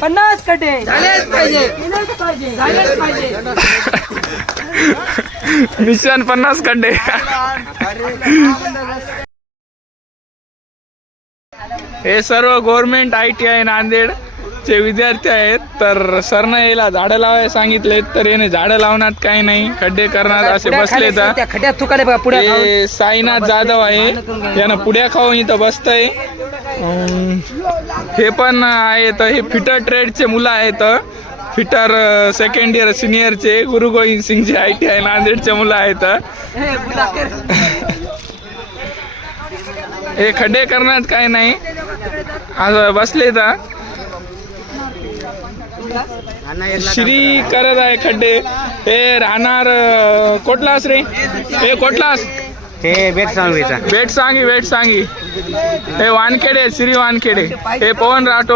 50 खड्डे झालेच पाहिजे. मिशन 50 खड्डे. हे सर्व गव्हर्नमेंट ITI नांदेड चे विद्यार्थी आहेत. तर सरनं याला झाडं लावायला सांगितले, तर याने झाडं लावण्यात काही नाही, खड्डे करणार असे बसले. तर खड्ड्यात चुकाले बघा पुढे. हे साईनाथ जाधव आहे, यानं पुड्या खाऊन इथं बसतंय. हे पण आहेत, हे फिटर ट्रेडचे मुलं आहेत. फिटर सेकंड इयर सिनियरचे गुरु गोविंद सिंगचे ITI नांदेडचे मुलं आहेत. हे खड्डे करण्यात काही नाही, असं बसले. तर श्री करत आहे खड्डे. हे राहणार कोटलास रे, हे कोटलास, हे बेटसांगी. वेटसांगी. हे वानखेडे, श्री वानखेडे. हे पवन राठोड.